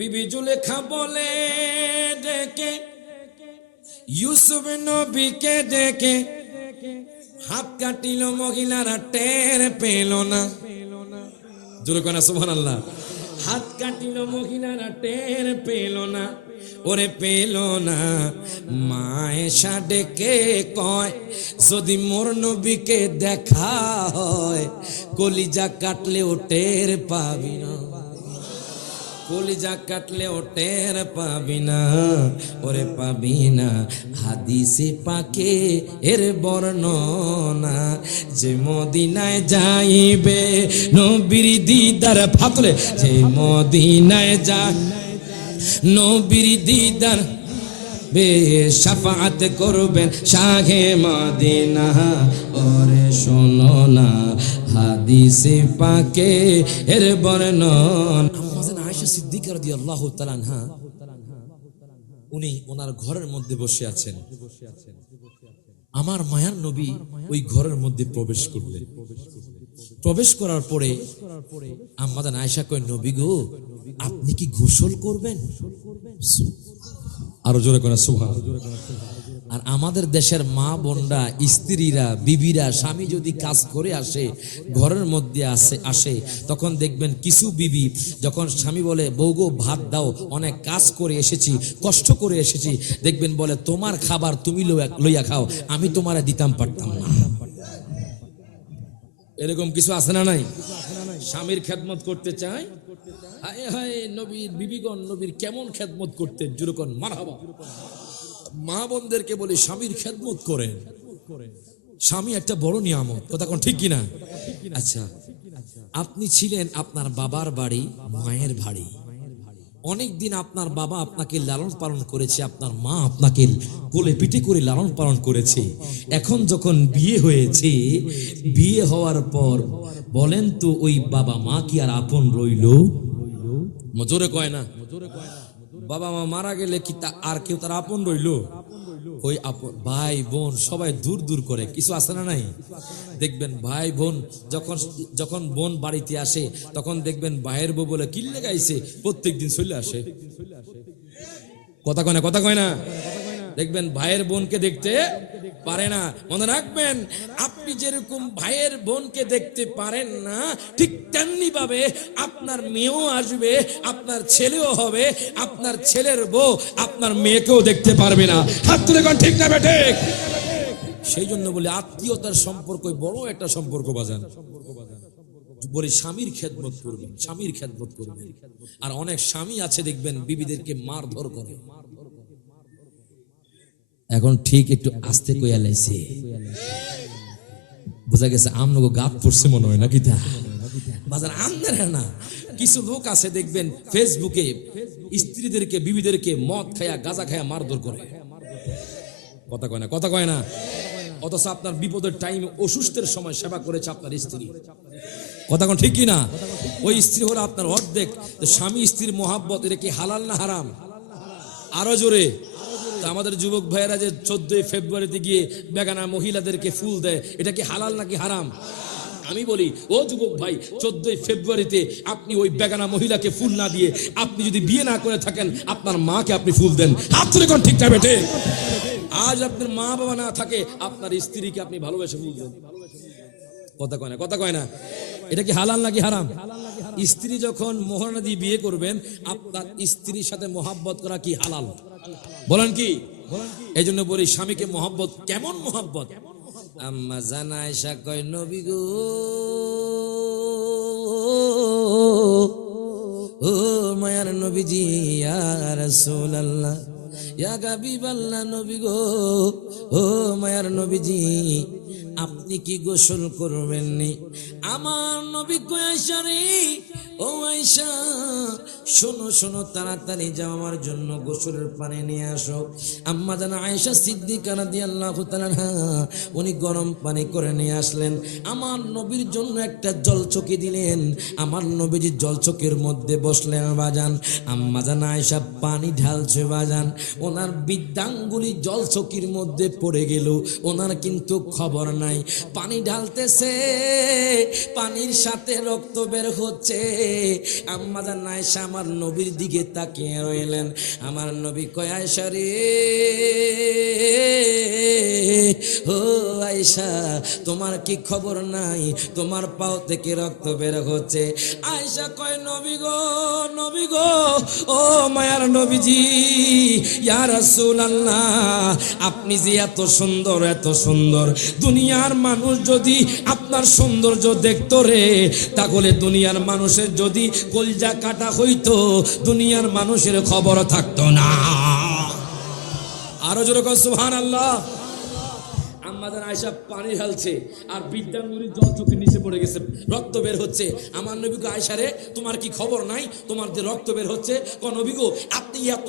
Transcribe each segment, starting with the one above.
বিবি জুলেখা বলে ডেকে ইউসুফ নবীকে ডেকে হাত কাটিল মহিলারা টের পেল না। জোরে কনা সুবহানাল্লাহ। হাত কাটিল মহিলারা টের পেল না, ওরে পেল না। মায়েশা ডেকে কয় যদি মোর নবীকে দেখা হয় কলিজা কাটলেও টের পাবি না, কলিজা কাটলেও টের পাবি না, ওরে পাবি না। হাদিসে পাকে এর বর্ণনা যে মদিনায় যাইবে নবীর দিদার ফাতলে, যে মদিনায় যা নবীর দিদার বে শাফাআত করবেন শাহে মদিনা। ওরে শোনো না হাদিসে পাকে এর বর্ণনা। আয়েশা সিদ্দিকা রাদিয়াল্লাহু তাআলা আনহা উনি ওনার ঘরের মধ্যে বসে আছেন। আমার মায়ার নবী ওই ঘরের মধ্যে প্রবেশ করলেন। প্রবেশ করার পরে আম্মা আয়েশা কয় নবী গো আপনি কি গোসল করবেন? আরো জোরে করে সুবহানাল্লাহ। আর আমাদের দেশের মা বোনরা, স্ত্রীরা, বিবিরা, স্বামী যদি কাজ করে আসে ঘরের মধ্যে আসে তখন দেখবেন কিছু বিবি যখন স্বামী বলে বউ গো ভাত দাও, অনেক কাজ করে এসেছি, কষ্ট করে এসেছি, দেখবেন বলে তোমার খাবার তুমি লইয়া খাও, আমি তোমারে দিতাম পারতাম না। এরকম কিছু আছে না নাই? স্বামীর খেদমত করতে চায়। হায় হায় নবীর বিবিগণ নবীর কেমন খেদমত করতেন, জুরকন মারহাবা। মা বোনদেরকে বলি স্বামীর খেদমত করেন। স্বামী একটা বড় নিয়ামত, কথা কোন ঠিক কিনা? আচ্ছা, আপনি ছিলেন আপনার বাবার বাড়ি, মায়ের বাড়ি, অনেকদিন আপনার বাবা আপনাকে লালন পালন করেছে, আপনার মা আপনাকে কোলে পিঠে করে লালন পালন করেছে। এখন যখন বিয়ে হয়েছে, বিয়ে হওয়ার পর বলেন তো ওই বাবা মা কি আর আপন রইল? জোরে কয় না। বাবা মা মারা গেলে কি আর কেউ তার আপন রইল? ওই আপন ভাই বোন সবাই দূর দূর করে, কিছু আছে না নাই? দেখবেন ভাই বোন যখন বোন বাড়িতে আসে তখন দেখবেন ভাইয়ের বউ বলে কিল্লে গাইছে প্রত্যেক দিন চলে আসে। কথা কয় না, কথা কয় না। দেখবেন ভাইয়ের বোনকে দেখতে পারে না। মনে রাখবেন আপনি যেরকম ভাইয়ের বোনকে দেখতে পারেন না, ঠিক তেমনি ভাবে আপনার মেয়েও আসবে, আপনার ছেলেও হবে, আপনার ছেলের বউ আপনার মেয়েকেও দেখতে পারবে না। হাত তুলে কোন ঠিক না বেটে? সেই জন্য বলি আত্মীয়তার সম্পর্ক বড় একটা সম্পর্ক বাজান। বলি স্বামীর খেদমত করবেন, স্বামীর খেদমত করবেন। আর অনেক স্বামী আছে দেখবেন বিবিদেরকে মারধর করে। এখন ঠিক একটু আস্তে কইয়া লাইছে, বোঝা গেছে আমনগো গাত পড়ছে মনে হয় নাকি তা বাজার আমনের না। কিছু লোক আছে দেখবেন ফেসবুকে স্ত্রীদেরকে বিবিদেরকে মদ খায়া গাঁজা খায়া মারধর করে। কথা কয় না, কথা কয় না। অথচ আপনার বিপদের টাইমে অসুস্থের সময় সেবা করেছে আপনার স্ত্রী। কথা কোন ঠিক কিনা? ওই স্ত্রী হলো আপনার অর্ধেক। স্বামী স্ত্রীর মহাব্বত এটা কি হালাল না হারাম? আরো জোরে। আমাদের যুবক ভাইয়েরা যে 14 ফেব্রুয়ারিতে গিয়ে বেগানা মহিলাদেরকে ফুল দেয়, এটা কি হালাল নাকি হারাম? আমি বলি ও যুবক ভাই, 14 ফেব্রুয়ারিতে আপনি ওই বেগানা মহিলাকে ফুল না দিয়ে আপনি যদি বিয়ে না করে থাকেন আপনার মাকে আপনি ফুল দেন। হাত তুলে কোন ঠিক না বেটে? আজ আপনার মা বাবা না থাকে আপনার স্ত্রীকে আপনি ভালোবেসে ফুল দেন। কথা কয় না, কথা কয় না। এটা কি হালাল নাকি হারাম? স্ত্রী যখন মোহরানা দিয়ে বিয়ে করবেন আপনার স্ত্রীর সাথে মহাব্বত করা কি হালাল? বলেন কি? এই জন্য বলি স্বামীকে মহাব্বত। কেমন মহাব্বত? আম্মা জান আয়েশা কয় নবী গো ও মায়ার নবীজি ইয়া রাসূলুল্লাহ ইয়া হাবিবাল্লাহ, নবী গো ও মায়ার নবীজি আপনি কি গোসল করবেন নি? আমার নবী কয় আয়েশা রে, ও আয়েশা শোনো শোনো, তাড়াতাড়ি যাও আমার জন্য গোসলের পানি নিয়ে আসো। আম্মা জান আয়েশা সিদ্দিকা রাদিয়াল্লাহু তাআলা উনি গরম পানি করে নিয়ে আসলেন। আমার নবীর জন্য একটা জলচকি দিলেন। আমার নবীজি জলচকির মধ্যে বসলেন বাজান। আম্মা জান আয়েশা পানি ঢালছে বাজান, ওনার বৃদ্ধাঙ্গুলি জলচকির মধ্যে পড়ে গেল, ওনার কিন্তু খবর নাই। পানি ঢালতেছে, পানির সাথে রক্ত বের হচ্ছে, আম্মা জান আয়েশা আমার নবীর দিকে তাকিয়ে রইলেন। আমার নবী কয় আয়েশা রে, ও আয়েশা তোমার কি খবর নাই, তোমার পাও থেকে রক্ত বের হচ্ছে। আয়েশা কয় নবী গো, ও মায়ার নবীজি, ইয়া রাসূলুল্লাহ, আপনি যে এত সুন্দর, দুনিয়ার মানুষ যদি আপনার সৌন্দর্য দেখতো রে, তাহলে দুনিয়ার মানুষের যদি কলজা কাটা হইতো, দুনিয়ার মানুষের খবর থাকতো না। আরো জোরে কও সুবহানাল্লাহ। আম্মাজান আয়েশা পানি ঢালছে আর বিদ্যাঙ্গুরির জল চোখের নিচে পড়ে গেছে, রক্ত বের হচ্ছে। আমার নবী গো আয়েশা রে, তোমার কি খবর নাই, তোমার যে রক্ত বের হচ্ছে? নবী গো আপনি এত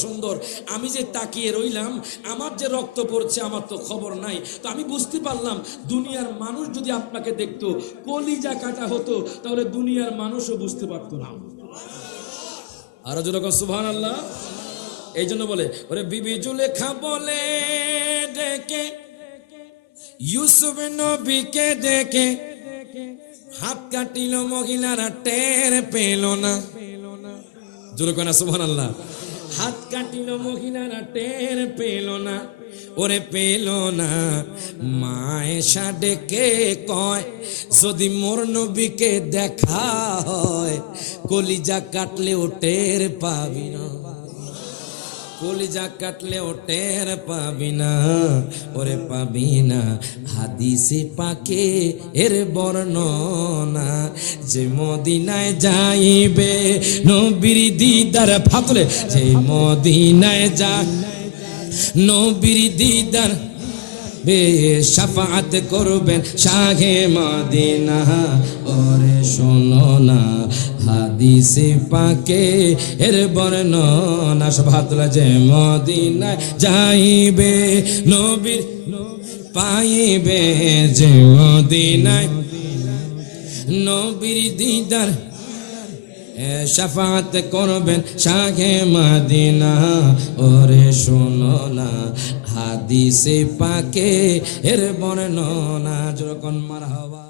সুন্দর, আমি যে তাকিয়ে রইলাম, আমার যে রক্ত পড়ছে আমার তো খবর নাই। তো আমি বুঝতে পারলাম দুনিয়ার মানুষ যদি আপনাকে দেখতো, কলিজা কাটা হতো, তাহলে দুনিয়ার মানুষও বুঝতে পারতো না। আরো জোরে কও সুবহানাল্লাহ। এই জন্য বলে, ওরে বিবি জুলেখা বলে ডেকে ইউসুফ নবীকে দেখে হাত কাটিল মহিলারা টের পেল না। জোরে কয় না সুবহানাল্লাহ। হাত কাটিল মহিলারা টের পেল না, ওরে পেল না। মা আয়েশা ডেকে কয়, যদি মোর নবীকে দেখা হয়, কলিজা কাটলেও টের পাবি না, কলিজা কাটলেও টের পাবি না, ওরে পাবি না। হাদিসে পাকে এর বর্ণনা, যে মদিনায় যাইবে নবীর দিদার ফাতলে, যে মদিনায় যা নবীর দিদার বে শাফাআত করবেন শাহে মদিনা। ওরে শোনো না হাদিসে পাকে এর বর্ণনা, শাফাআতুল্লাহ, যে মদিনায় যাইবে নবীর পাইবে, যে মদিনায় নবীর দিদার শাফাআত করবেন শাহে মদিনা। ওরে শোনো না হাদিসে পাকে এর বর্ণনা, যখন মারহাবা।